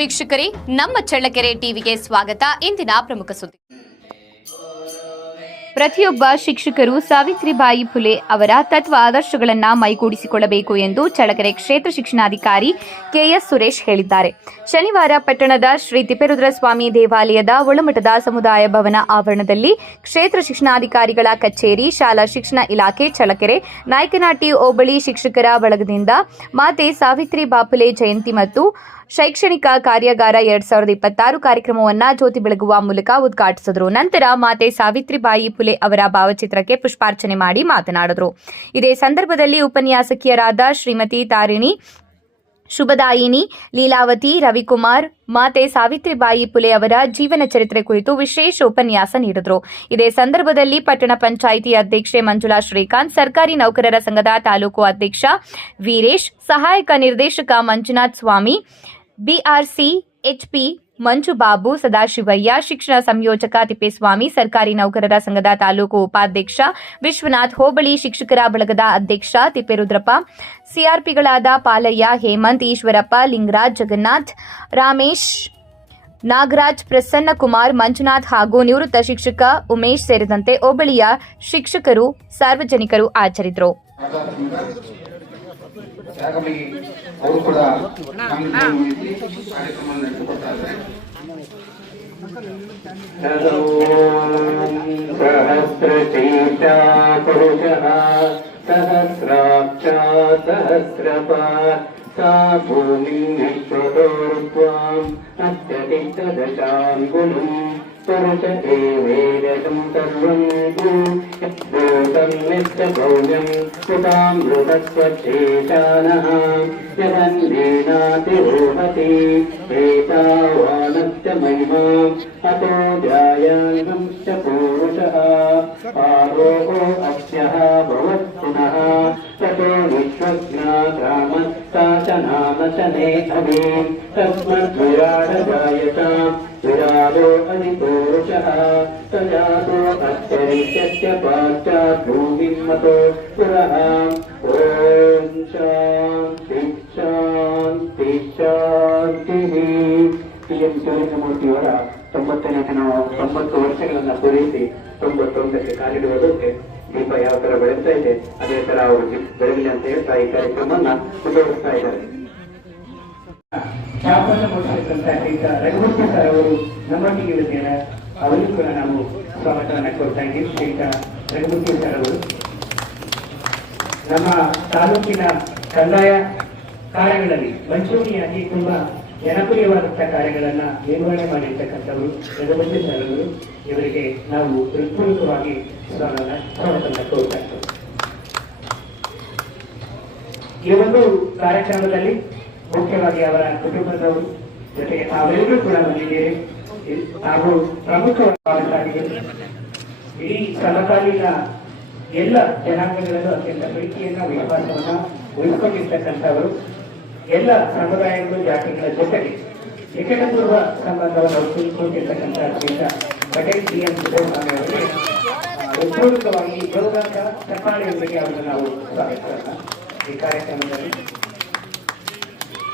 ವೀಕ್ಷಕರೇ, ನಮ್ಮ ಚಳ್ಳಕೆರೆ ಟಿವಿಗೆ ಸ್ವಾಗತ. ಇಂದಿನ ಪ್ರಮುಖ ಸುದ್ದಿ. ಪ್ರತಿಯೊಬ್ಬ ಶಿಕ್ಷಕರು ಸಾವಿತ್ರಿಬಾಯಿ ಫುಲೆ ಅವರ ತತ್ವ ಆದರ್ಶಗಳನ್ನು ಮೈಗೂಡಿಸಿಕೊಳ್ಳಬೇಕು ಎಂದು ಚಳ್ಳಕೆರೆ ಕ್ಷೇತ್ರ ಶಿಕ್ಷಣಾಧಿಕಾರಿ ಕೆಎಸ್ ಸುರೇಶ್ ಹೇಳಿದ್ದಾರೆ. ಶನಿವಾರ ಪಟ್ಟಣದ ಶ್ರೀ ತಿಪ್ಪೇರುದ್ರಸ್ವಾಮಿ ದೇವಾಲಯದ ಒಳಮಠದ ಸಮುದಾಯ ಭವನ ಆವರಣದಲ್ಲಿ ಕ್ಷೇತ್ರ ಶಿಕ್ಷಣಾಧಿಕಾರಿಗಳ ಕಚೇರಿ, ಶಾಲಾ ಶಿಕ್ಷಣ ಇಲಾಖೆ ಚಳ್ಳಕೆರೆ, ನಾಯಕನಹಟ್ಟಿ ಹೋಬಳಿ ಶಿಕ್ಷಕರ ಬಳಗದಿಂದ ಮಾತೆ ಸಾವಿತ್ರಿಬಾಯಿ ಫುಲೆ ಜಯಂತಿ ಮತ್ತು ಶೈಕ್ಷಣಿಕ ಕಾರ್ಯಾಗಾರ 2026 ಕಾರ್ಯಕ್ರಮವನ್ನು ಜ್ಯೋತಿ ಬೆಳಗುವ ಮೂಲಕ ಉದ್ಘಾಟಿಸಿದರು. ನಂತರ ಮಾತೆ ಸಾವಿತ್ರಿಬಾಯಿ ಫುಲೆ ಅವರ ಭಾವಚಿತ್ರಕ್ಕೆ ಪುಷ್ಪಾರ್ಚನೆ ಮಾಡಿ ಮಾತನಾಡಿದರು. ಇದೇ ಸಂದರ್ಭದಲ್ಲಿ ಉಪನ್ಯಾಸಕಿಯರಾದ ಶ್ರೀಮತಿ ತಾರಿಣಿ, ಶುಭದಾಯಿನಿ, ಲೀಲಾವತಿ, ರವಿಕುಮಾರ್ ಮಾತೆ ಸಾವಿತ್ರಿಬಾಯಿ ಫುಲೆ ಅವರ ಜೀವನ ಚರಿತ್ರೆ ಕುರಿತು ವಿಶೇಷ ಉಪನ್ಯಾಸ ನೀಡಿದರು. ಇದೇ ಸಂದರ್ಭದಲ್ಲಿ ಪಟ್ಟಣ ಪಂಚಾಯಿತಿ ಅಧ್ಯಕ್ಷೆ ಮಂಜುಳಾ ಶ್ರೀಕಾಂತ್, ಸರ್ಕಾರಿ ನೌಕರರ ಸಂಘದ ತಾಲೂಕು ಅಧ್ಯಕ್ಷ ವೀರೇಶ್, ಸಹಾಯಕ ನಿರ್ದೇಶಕ ಮಂಜುನಾಥ್ ಸ್ವಾಮಿ, ಬಿಆರ್ಸಿ ಎಚ್ಪಿ ಮಂಜುಬಾಬು, ಸದಾಶಿವಯ್ಯ, ಶಿಕ್ಷಣ ಸಂಯೋಜಕ ತಿಪ್ಪೇಸ್ವಾಮಿ, ಸರ್ಕಾರಿ ನೌಕರರ ಸಂಘದ ತಾಲೂಕು ಉಪಾಧ್ಯಕ್ಷ ವಿಶ್ವನಾಥ್, ಹೋಬಳಿ ಶಿಕ್ಷಕರ ಬಳಗದ ಅಧ್ಯಕ್ಷ ತಿಪ್ಪೇರುದ್ರಪ್ಪ, ಸಿಆರ್ಪಿಗಳಾದ ಪಾಲಯ್ಯ, ಹೇಮಂತ್, ಈಶ್ವರಪ್ಪ, ಲಿಂಗರಾಜ್, ಜಗನ್ನಾಥ್, ರಾಮೇಶ್, ನಾಗರಾಜ್, ಪ್ರಸನ್ನಕುಮಾರ್, ಮಂಜುನಾಥ್ ಹಾಗೂ ನಿವೃತ್ತ ಶಿಕ್ಷಕ ಉಮೇಶ್ ಸೇರಿದಂತೆ ಹೋಬಳಿಯ ಶಿಕ್ಷಕರು, ಸಾರ್ವಜನಿಕರು ಹಾಜರಿದ್ದರು. ಅವರು ಕೂಡ ಕಾರ್ಯಕ್ರಮ ನಡೆಸಿಕೊಡ್ತಾರೆ. ಸಹಸ್ರಚೇತಾ ಪುರುಷಃ ಸಹಸ್ರಾಕ್ಷ ಸಹಸ್ರಪಾತ್ ಸಾ ಭೂಮಿಂ ವಿಶ್ವತೋರ್ತ್ವಾಂ ಅತ್ಯಧಿಕದಶಾಂಗುಲಂ ಪುರುಷ ಏವೇದಂ ಸರ್ವಂ ಭೂತಂ ನಿತ್ಯಭೌಮ್ಯಂ ಸುತಾಮೃತಸ್ವಚ್ಛೇಷಾನಃ ಯದನ್ನೇನಾತಿರೋಹತಿ ಏತಾವಾನಸ್ಯ ಮಹಿಮಾಂ ಅತೋ ಧ್ಯಾಯಾನಂಶ್ಚ ಪೂರುಷಃ ಪಾರೋಹೋ ಅಸ್ಯಃ ಭವತ್ ಪುನಃ ತಥೋ ವಿಶ್ವಜ್ಞಾತಾಮಸ್ತಾಚನಾಮಚನೆ ಅವೀಂ ತಸ್ಮದ್ವಿರಾಡ ಜಾಯತಾಂ ವಿರಾಡೋ ಅಧಿಪುರುಷಃ ತಜಾತೋ ಅತ್ಯರಿತ್ಯಸ್ಯ ಪಾಶ್ಚಾತ್ ಭೂಮಿಂ ಮತೋ ಪುರಃ. ಓಂ ಶಾಂತಿ ಶಾಂತಿ ಶಾಂತಿ. ಟಿ.ಎಂ. ಶಿವಲಿಂಗಮೂರ್ತಿಯವರ 90 ವರ್ಷಗಳನ್ನು ಪೂರೈಸಿ 91ಕ್ಕೆ ಕಾಲಿಡುವುದಕ್ಕೆ ದೀಪ ಯಾವ ತರ ಬೆಳಗ್ತಾ ಇದೆ ಅದೇ ತರ ಅವರು ಬೆಳಗಲಿ ಅಂತ ಹೇಳ್ತಾ ಈ ಕಾರ್ಯಕ್ರಮವನ್ನ ಮುಂದುವರಿಸ್ತಾ ಇದ್ದಾರೆ. ರಘುಮೂರ್ತಿ ಸರ್ ಅವರು ನಮ್ಮೊಟ್ಟಿಗೆ ಇರುತ್ತಾರೆ. ಅವರಿಗೂ ಕೂಡ ನಾವು ಸ್ವಾಗತವನ್ನು ಕೊಡ್ತಾ ಇದ್ದೀವಿ. ಶ್ರೀಯುತ ರಘುಮೂರ್ತಿ ಸರ್ ಅವರು ನಮ್ಮ ತಾಲೂಕಿನ ಕಂದಾಯ ಕಾರ್ಯಗಳಲ್ಲಿ ಮಂಚೂಣಿಯಾಗಿ ತುಂಬಾ ಜನಪ್ರಿಯವಾದಂತಹ ಕಾರ್ಯಗಳನ್ನ ನಿರ್ವಹಣೆ ಮಾಡಿರ್ತಕ್ಕಂಥವರು ರಘುಮೂರ್ತಿ ಸರ್ ಅವರು. ಇವರಿಗೆ ನಾವು ಹೃತ್ಪೂರ್ವಕವಾಗಿ ಸ್ವಾಗತವನ್ನು ಕೊಡ್ತಾ ಇದ್ದೇವೆ. ಈ ಒಂದು ಕಾರ್ಯಕ್ರಮದಲ್ಲಿ ಮುಖ್ಯವಾಗಿ ಅವರ ಕುಟುಂಬದವರು ಜೊತೆಗೆ ತಾವೆಲ್ಲರೂ ಕೂಡ ಬಂದಿದ್ದೇವೆ ಹಾಗೂ ಪ್ರಮುಖವಾಗಿದೆ. ಇಡೀ ಸಮಕಾಲೀನ ಎಲ್ಲ ಜನಾಂಗಗಳಲ್ಲೂ ಅತ್ಯಂತ ಪ್ರೀತಿಯನ್ನ ವಿಶ್ವಾಸವನ್ನ ಉಳಿಸಿಕೊಂಡಿರ್ತಕ್ಕಂಥವರು. ಎಲ್ಲ ಸಮುದಾಯಗಳು ಜಾತಿಗಳ ಜೊತೆಗೆ ನಿಕಟಪೂರ್ವ ಸಂಬಂಧವನ್ನು ಉಳಿಸಿಕೊಂಡಿರ್ತಕ್ಕಂಥ ಶ್ರೀಯುತ ಪಟೇಲ್ ಟಿ.ಎಂ. ಶಿವಸ್ವಾಮಿ ಅವರಿಗೆ ಉತ್ಪೂರ್ವಕವಾಗಿ ಯೋಗಾಂತ ಚಪ್ಪಾಳೆಯೊಂದಿಗೆ ಅವರನ್ನು ನಾವು ಸ್ವಾಗತವನ್ನ ಈ ಕಾರ್ಯಕ್ರಮದಲ್ಲಿ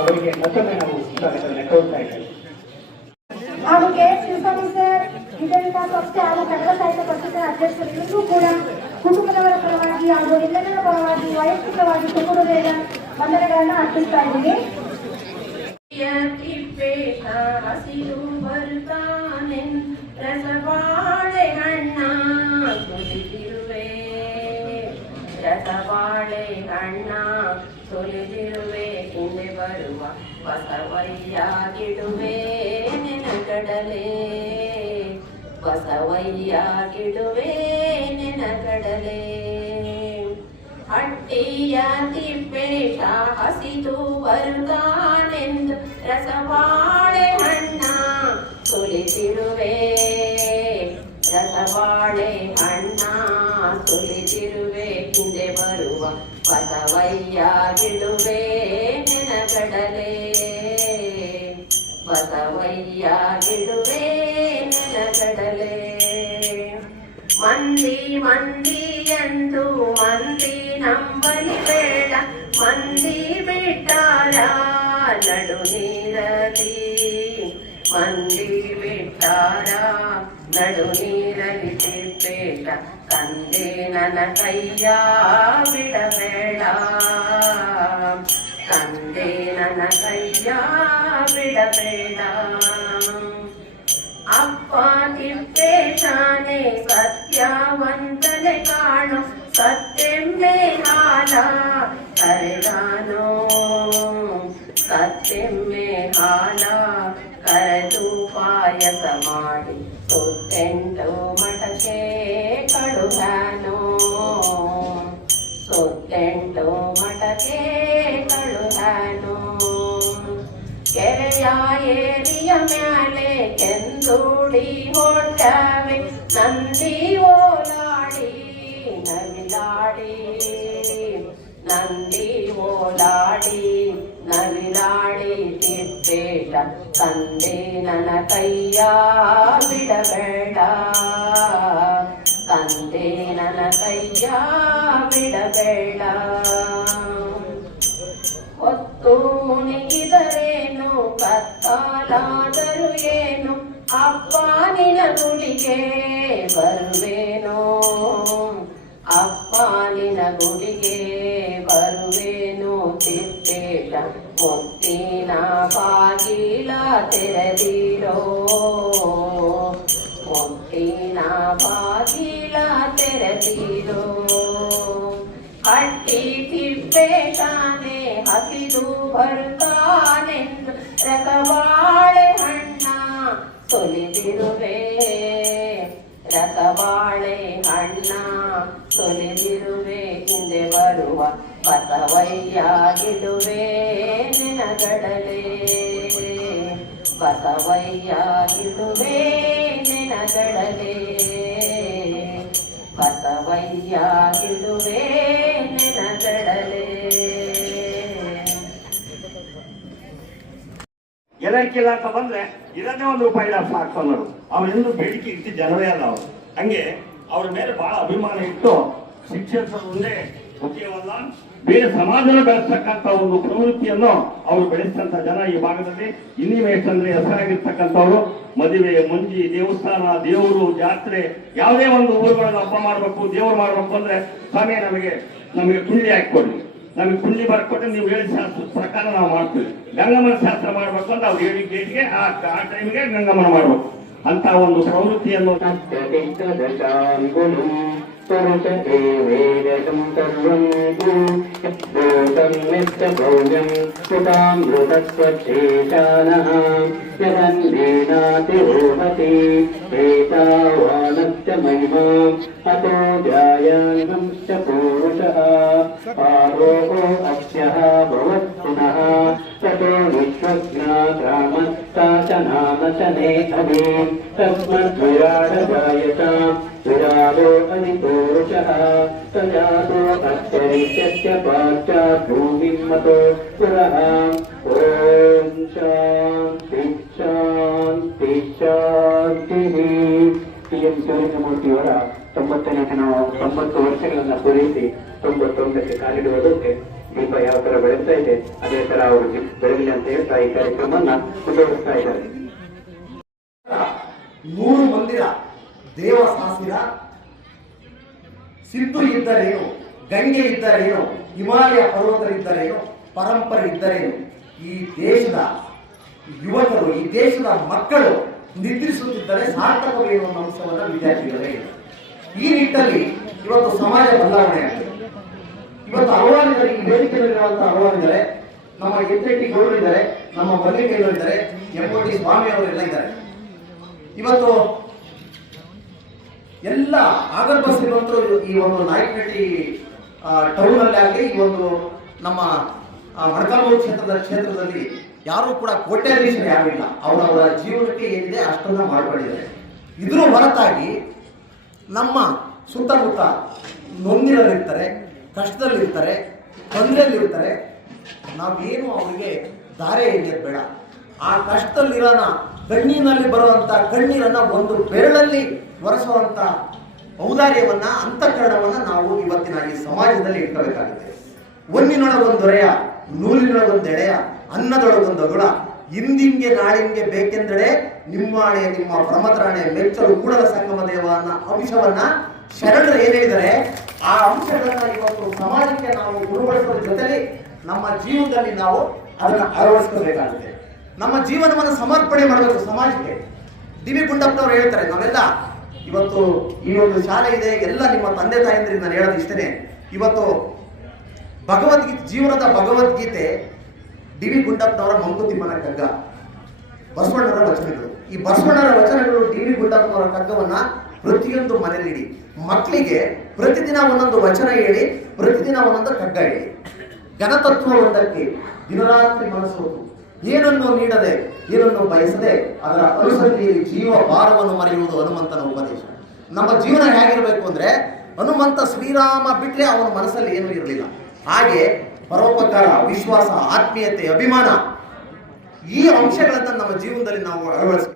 ಅವರಿಗೆ ಮತ್ತೊಮ್ಮೆ ನಾವು ಸ್ವಾಗತವನ್ನು ಕೊಡ್ತಾ ಇದ್ದೇವೆ. ಹಾಗೂ ಕೆ.ಎಸ್. ಶಿವಸ್ವಾಮಿ ಸರ್, ವಿಧಾನ ಸಂಸ್ಥೆ ಹಾಗೂ ಕನ್ನಡ ಸಾಹಿತ್ಯ ಪರಿಷತ್ತಿನ ಅಧ್ಯಕ್ಷರಿಗೂ ಕೂಡ ಕುಟುಂಬದವರ ಪರವಾಗಿ ಹಾಗೂ ಎಲ್ಲರ ಪರವಾಗಿ ವೈಯಕ್ತಿಕವಾಗಿ ಕುಟುಂಬದ ವಂದನೆಗಳನ್ನು ಅರ್ಪಿಸ್ತಾ ಇದ್ದೀವಿ. ಹಸಿರು ಬರ್ತಾನೆ ರಸಬಾಳೆ ಹಣ್ಣ ಸುಲಿದಿರುವೆ, ರಸಬಾಳೆ ಹಣ್ಣ ಸುಲಿದಿರುವೆ, ಹಿಂದೆ ಬರುವ ಬಸವಯ್ಯಾಗಿಡುವೆ ನೆನಗಡಲೆ, ಬಸವಯ್ಯಾಗಿಡುವೆ ನೆನಗಡಲೆ. ಹಟ್ಟಿಯ ತಿಪ್ಪೇಶ ಹಸಿದು ಬರುತ್ತಾನೆಂದು ರಸಬಾಳೆ ಹಣ್ಣ ಸುಲಿದಿರುವೆ, ರಸಬಾಳೆ ಹಣ್ಣ ಸುಲಿದಿರುವೆ, ಹಿಂದೆ ಬರುವ ಬಸವಯ್ಯಾಗಿಡುವೆ ನೆನಗಡಲೆ, ಬಸವಯ್ಯಾಗಿಡುವೆ ನೆನಗಡಲೆ. ಮಂದಿ ಮಂದಿ ಎಂದು ಮಂದಿ ನಂಬಲಿ ಬೇಡ, ಮಂದಿ ಬಿಟ್ಟಾರ ನಡು ನೀರಲಿ, ನಡು ನೀರಲಿ ತಿಪ್ಪೇಟ ತಂದೆ ನನ್ನ ಕೈಯ ಬಿಡಬೇಡ ತಂದೆ ನನ್ನ ಕೈಯ ಬಿಡಬೇಡ ಅಪ್ಪ ತಿಪ್ಪೇಶಾನೆ ಸತ್ಯವಂತನೆ ಕಾಣು ಸತ್ಯೆಮ್ಮೆ ಹಾಲ ಕರೆದಾನು ಸತ್ಯೆಮ್ಮೆ ಹಾಲ ಕರೆದು ಪಾಯಸ ಮಾಡಿ ಸುತ್ತೆಂಟು ಮಠಕ್ಕೆ ಕಳುಹಾನು ಸುತ್ತೆಂಟು ಮಠಕ್ಕೆ ಕಳುಹಾನು ಕೆರೆಯ ಏರಿಯ ಮ್ಯಾಲೆ ಕೆಂದುಡಿ ಹೊಟ್ಟವೆ ನಂದಿ ಓಲಾಡಿ ನವಿಲಾಡಿ ನಂದಿ ಓಲಾಡಿ ನವಿಲಾಡಿ ತಿಪ್ಪೇಟ ತಂದೆ ನನ್ನ ಕೈಯ ಬಿಡಬೇಡ ತಂದೆ ನನ್ನ ಕೈಯ ಬಿಡಬೇಡ ಹೊತ್ತು ಮುನಿಗಿದರೇನು ಕತ್ತಲಾದರೂ ಏನು ಅಪ್ಪ ನಿನ ಗುಡಿಗೆ ಬರುವೇನೋ ಅಪ್ಪ ನಿನ ಗುಡಿಗೆ ಬರುವೇನು ತಿಪ್ಪೇಟ ಮುತ್ತಿನ ಬಾಗಿಲ ತೆರೆದಿರೋ ಮುತ್ತಿನ ಬಾಗಿಲ ತೆರೆದಿರೋ ಹಟ್ಟಿ ತಿಪ್ಪೇಶಾನೆ ಹಸಿದು ಬರ್ತಾನೆಂದು ರಸಬಾಳೆ ಹಣ್ಣ ಸುಲಿದಿರುವೆ ರಸಬಾಳೆ ಹಣ್ಣ ಸುಲಿದಿರುವೆ ಹಿಂದೆ ಬರುವ ಬಸವಯ್ಯಾಗಿಡುವೆ ನೆನಗಡಲೆ ಬಸವಯ್ಯಾಗಿಡುವೆ ನೆನಗಡಲೆ ಬಸವಯ್ಯಾಗಿಡುವೆ ನೆನಗಡಲೆ ಗಿರಾಕಿಲ್ಲ ಅಂತ ಬಂದ್ರೆ ಇದನ್ನೇ ₹1 ಸಾಕು ಅನ್ನೋರು ಅವರೆಂದು ಬೇಡಿಕೆ ಇಟ್ಟು ಜನರೇ ಅಲ್ಲ ಅವರು ಹಂಗೆ ಅವ್ರ ಮೇಲೆ ಬಹಳ ಅಭಿಮಾನ ಇಟ್ಟು ಶಿಕ್ಷಕರೊಂದೇ ಮುಖ್ಯವಲ್ಲ ಬೇರೆ ಸಮಾಜನ ಬೆಳೆಸ್ತಕ್ಕಂಥ ಒಂದು ಪ್ರವೃತ್ತಿಯನ್ನು ಅವರು ಬೆಳೆಸ್ತಂತ ಜನ ಈ ಭಾಗದಲ್ಲಿ ಇನ್ನಿಮೇಶ್ ಅಂದ್ರೆ ಹೆಸರಾಗಿರ್ತಕ್ಕಂಥವ್ರು ಮದುವೆ ಮುಂಜಿ ದೇವಸ್ಥಾನ ದೇವರು ಜಾತ್ರೆ ಯಾವುದೇ ಒಂದು ಊರುಗಳನ್ನು ಹಬ್ಬ ಮಾಡ್ಬೇಕು ದೇವರು ಮಾಡ್ಬೇಕು ಅಂದ್ರೆ ಸ್ವಾಮಿ ನಮಗೆ ಕುಂಡಿ ಹಾಕಿಕೊಡ್ರಿ ನಮಗೆ ಕುಂಡಿ ಬರ್ಕೊಟ್ರೆ ನೀವು ಹೇಳಿದ ಶಾಸ್ತ್ರದ ಪ್ರಕಾರ ನಾವು ಮಾಡ್ತೀವಿ ಗಂಗಮ್ಮನ ಶಾಸ್ತ್ರ ಮಾಡ್ಬೇಕು ಅಂತ ಅವ್ರು ಹೇಳಿ ಗೇಟ್ಗೆ ಆ ಟೈಮ್ಗೆ ಗಂಗಮ್ಮನ ಮಾಡ್ಬೇಕು ಅಂತ ಒಂದು ಪ್ರವೃತ್ತಿಯನ್ನು अतो जायान्वंश्च पूरुषः आरोहो अक्षयः भवत्पुनः ततो विश्वज्ञातामस्ता च नाम च नेथवे तस्मद्विराडजायताम् विराडो अधिपूरुषः तजातो अक्षरित्यस्य पाश्चात् भूमिमतो पुरः ॐ शान्ति शान्ति शान्तिः PM ಶಿವಲಿಂಗಮೂರ್ತಿಯವರ 90 ವರ್ಷಗಳನ್ನು ಪೂರೈಸಿ 91ಕ್ಕೆ ಕಾಲಿಡುವುದಕ್ಕೆ ದೀಪ ಯಾವ ತರ ಬೆಳೀತಾ ಇದೆ ಅದೇ ತರ ಅವರು ಬೆಳಗಲಿ ಅಂತ ಹೇಳ್ತಾ ಈ ಕಾರ್ಯಕ್ರಮವನ್ನ ಮುಂದುವರಿಸ್ತಾ ಇದ್ದಾರೆ. 100 ಮಂದಿರ ದೇವಶಾಸ್ತ್ರ ಸಿದ್ದು ಇದ್ದರೇನು, ಗಂಗೆ ಇದ್ದರೇನು, ಹಿಮಾಲಯ ಪರ್ವತರಿದ್ದರೇನು, ಪರಂಪರೆ ಇದ್ದರೇನು, ಈ ದೇಶದ ಯುವಕರು ಈ ದೇಶದ ಮಕ್ಕಳು ನಿದ್ರಿಸುತ್ತಿದ್ದರೆ ಸಾರ್ಥಕವೇನು ಅನ್ನೋ ಅಂಶವನ್ನು ವಿದ್ಯಾರ್ಥಿಗಳೇ ಈ ನಿಟ್ಟಲ್ಲಿ ಇವತ್ತು ಸಮಾಜ ಬದಲಾವಣೆ ಆಗಿದೆ. ಇವತ್ತು ಆಹ್ವಾನಿದರೆ ಈ ವೇದಿಕೆಯಲ್ಲಿರುವಂತಹ ಆಹ್ವಾನಿದರೆ ನಮ್ಮ ಎತ್ತೆಟ್ಟಿ ಗೌಡರು ಇದ್ದಾರೆ, ನಮ್ಮ ಮಲ್ಲಿಕೈಗಳು ಇದ್ದಾರೆ, MOD ಸ್ವಾಮಿ ಅವರೆಲ್ಲ ಇದ್ದಾರೆ. ಇವತ್ತು ಎಲ್ಲ ಆಗರ್ಭ ಶ್ರೀಮಂತರು ಈ ಒಂದು ನಾಯಕನಹಳ್ಳಿ ಟೌನ್ ಅಲ್ಲಿ ಆಗಲಿ ಈ ಒಂದು ನಮ್ಮ ಮೊಳಕಾಲ್ಮೂರು ಕ್ಷೇತ್ರದಲ್ಲಿ ಯಾರು ಕೂಡ ಕೋಟ್ಯಾಧೀಶರು ಯಾರು ಇಲ್ಲ. ಅವರವರ ಜೀವನಕ್ಕೆ ಏನಿದೆ ಅಷ್ಟನ್ನ ಮಾಡಿಕೊಂಡಿದ್ದಾರೆ. ಇದ್ರ ಹೊರತಾಗಿ ನಮ್ಮ ಸುತ್ತಮುತ್ತ ನೊಂದಿರಲಿರ್ತಾರೆ, ಕಷ್ಟದಲ್ಲಿರ್ತಾರೆ, ತೊಂದರೆಯಲ್ಲಿರ್ತಾರೆ. ನಾವೇನು ಅವರಿಗೆ ದಾರೆ ಎಳೆಯೋದು ಬೇಡ. ಆ ಕಷ್ಟದಲ್ಲಿರೋನ ಕಣ್ಣಿನಲ್ಲಿ ಬರುವಂತ ಕಣ್ಣೀರನ್ನ ಒಂದು ಬೆರಳಲ್ಲಿ ಒರೆಸುವಂತ ಔದಾರ್ಯವನ್ನ ಅಂತಃಕರಣವನ್ನ ನಾವು ಇವತ್ತಿನ ಈ ಸಮಾಜದಲ್ಲಿ ಇಟ್ಕೋಬೇಕಾಗಿದೆ. ಒಂದಿನೊಳಗೊಂದೊರೆಯ, ನೂಲಿನೊಳಗೊಂದೆಳೆಯ, ಅನ್ನದೊಳಗೊಂದು ಅಗುಳ, ಇಂದಿಂಗೆ ನಾಳಿಂಗೆ ಬೇಕೆಂದಡೆ ನಿಮ್ಮಾಣೆ ನಿಮ್ಮ ಪ್ರಮತರಾಣೆ ಮೆಚ್ಚಲು ಕೂಡಲ ಸಂಗಮ ದೇವ ಅನ್ನೋ ಅಂಶವನ್ನ ಶರಣರು ಏನ್ ಹೇಳಿದ್ದಾರೆ, ಆ ಅಂಶಗಳನ್ನ ಇವತ್ತು ಸಮಾಜಕ್ಕೆ ನಾವು ಉರುಗೊಳಿಸುವ ಜೊತೆಲಿ ನಮ್ಮ ಜೀವನದಲ್ಲಿ ನಾವು ಅದನ್ನ ಅಳವಡಿಸ್ಕೋಬೇಕಾಗುತ್ತೆ. ನಮ್ಮ ಜೀವನವನ್ನು ಸಮರ್ಪಣೆ ಮಾಡಬೇಕು ಸಮಾಜಕ್ಕೆ. ಡಿ.ವಿ. ಗುಂಡಪ್ಪನವರು ಹೇಳ್ತಾರೆ, ನಾವೆಲ್ಲ ಇವತ್ತು ಈ ಒಂದು ಶಾಲೆ ಇದೆ, ಎಲ್ಲ ನಿಮ್ಮ ತಂದೆ ತಾಯಂದ್ರಿಂದ ನಾನು ಹೇಳೋದು ಇಷ್ಟೇ. ಇವತ್ತು ಭಗವದ್ಗೀತೆ, ಜೀವನದ ಭಗವದ್ಗೀತೆ ಡಿ.ವಿ. ಗುಂಡಪ್ಪನವರ ಮಂಕುತಿಮ್ಮನ ಕಗ್ಗ, ಬಸವಣ್ಣರ ವಚನಗಳು. ಈ ಬಸವಣ್ಣರ ವಚನಗಳು ಡಿ.ವಿ. ಗುಂಡಪ್ಪನವರ ಕಗ್ಗವನ್ನ ಪ್ರತಿಯೊಂದು ಮನೆಯಲ್ಲಿ ಮಕ್ಕಳಿಗೆ ಪ್ರತಿದಿನ ಒಂದೊಂದು ವಚನ ಹೇಳಿ, ಪ್ರತಿದಿನ ಒಂದೊಂದು ಕಗ್ಗ ಹೇಳಿ. ಘನತತ್ವವೊಂದಕ್ಕೆ ದಿನರಾತ್ರಿ ಮನಸ್ಸು, ಏನನ್ನು ನೀಡದೆ ಏನನ್ನು ಬಯಸದೆ ಅದರ ಅನುಸರಣೆಯಲ್ಲಿ ಜೀವ ಭಾರವನ್ನು ಮರೆಯುವುದು ಹನುಮಂತನ ಉಪದೇಶ. ನಮ್ಮ ಜೀವನ ಹೇಗಿರಬೇಕು ಅಂದ್ರೆ, ಹನುಮಂತ ಶ್ರೀರಾಮ ಬಿಟ್ರೆ ಅವನ ಮನಸ್ಸಲ್ಲಿ ಏನೂ ಇರಲಿಲ್ಲ. ಹಾಗೆ ಪರೋಪಕಾರ, ವಿಶ್ವಾಸ, ಆತ್ಮೀಯತೆ, ಅಭಿಮಾನ, ಈ ಅಂಶಗಳನ್ನು ನಮ್ಮ ಜೀವನದಲ್ಲಿ ನಾವು ಅಳವಡಿಸ